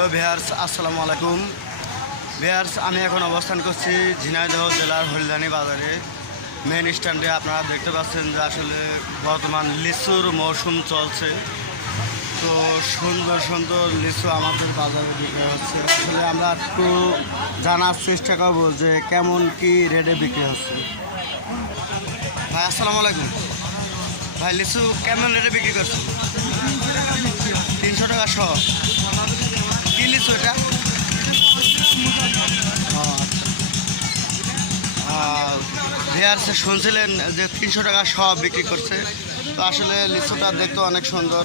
Hello viewers আসসালামু আলাইকুম। Viewers আমি এখন অবস্থান করছি ঝিনাইদহ জেলার হলদানি বাজারে। মেন স্ট্যান্ডে আপনারা দেখতে পাচ্ছেন যে আসলে বর্তমান লিচুর মৌসুম চলছে। তো সুন্দর সুন্দর লিচু আমাদের বাজারে বিক্রি হচ্ছে। আসলে আমরা একটু জানার চেষ্টা করব যে কেমন কি রেটে বিক্রি হচ্ছে। ভাই, আসসালামু আলাইকুম। ভাই, লিচু কেমন রেটে বিক্রি করছে তিনশো টাকা শ কি লিচু এটা ভিয়ার্সে শুনছিলেন যে তিনশো টাকা শ বিক্রি করছে। তো আসলে লিচুটা দেখতে অনেক সুন্দর।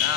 না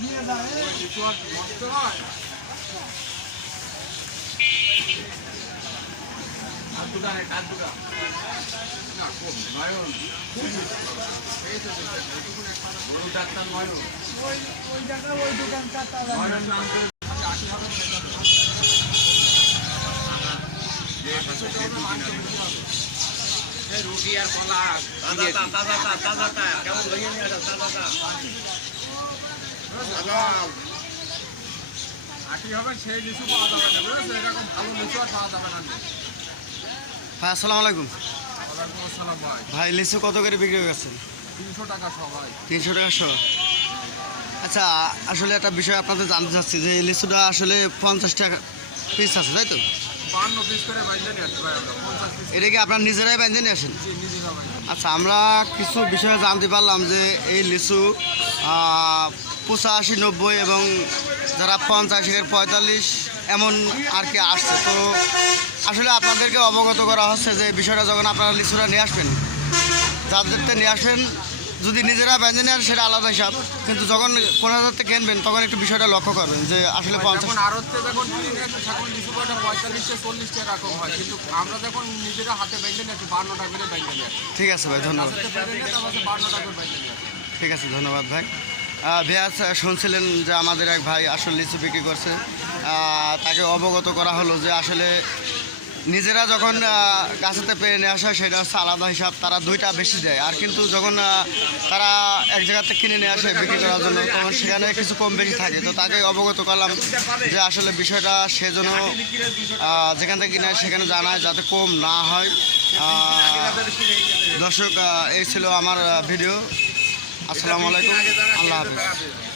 নিয়ে যায় মস্ত হয় দুকানে কাজ দুকান না কম নয়ন গরু ডাক্তার নয়ন ওই ওই জায়গা ওই দোকান কাটা নয়ন নাম করে আশি হাজার যে ঠিক আছে আটি হবে সেই লিচু পাওয়া যাবে না বুঝেছ? এরকম ভালো লিচু আর পাওয়া যাবে না। ভাই আসসালামু আলাইকুম। ওয়ালাইকুম আসসালাম ভাই। ভাই লিচু কত করে বিক্রি করছে তিনশো টাকা সবাই তিনশো টাকা শ। আচ্ছা আসলে একটা বিষয় আপনাদের জানতে চাচ্ছি যে লিচুটা আসলে পঞ্চাশ টাকা পিস আছে তাই তো? বান্ন পিস করে নিয়ে আসতে আমরা পিস এটা কি আপনার নিজেরাই বাঁধে নিয়ে আসেন? আচ্ছা আমরা কিছু বিষয়ে জানতে পারলাম যে এই লিচু পঁচাশি নব্বই এবং যারা পঞ্চাশ এর পঁয়তাল্লিশ এমন আর কি আসছে। তো আসলে আপনাদেরকে অবগত করা হচ্ছে যে বিষয়টা যখন আপনারা লিচুরা নিয়ে আসবেন যাদেরতে নিয়ে আসবেন যদি নিজেরা বেঁধে নেন সেটা আলাদা হিসাব। কিন্তু যখন কোনো থেকে কিনবেন তখন একটু বিষয়টা লক্ষ্য করবেন যে আসলে পঞ্চাশ যখন কয়টা পঁয়তাল্লিশে চল্লিশটা এরকম হয়। কিন্তু আমরা যখন নিজেরা হাতে করে নিয়ে ঠিক আছে ভাই ধন্যবাদ। ঠিক আছে ধন্যবাদ ভাই। ভিয়াস শুনছিলেন যে আমাদের এক ভাই আসল লিচু বিক্রি করছে। তাকে অবগত করা হলো যে আসলে নিজেরা যখন গাছেতে পেরে নিয়ে আসা, সেটা হচ্ছে আলাদা হিসাব, তারা দুইটা বেশি দেয়। আর কিন্তু যখন তারা এক জায়গা থেকে কিনে নিয়ে আসে বিক্রি করার জন্য, তখন সেখানে কিছু কম বেশি থাকে। তো তাকে অবগত করলাম যে আসলে বিষয়টা সেজন্য যেখান থেকে কিনে সেখানে জানায় যাতে কম না হয়। দর্শক এই ছিল আমার ভিডিও। আসসালামু আলাইকুম। আল্লাহ হাফিজ।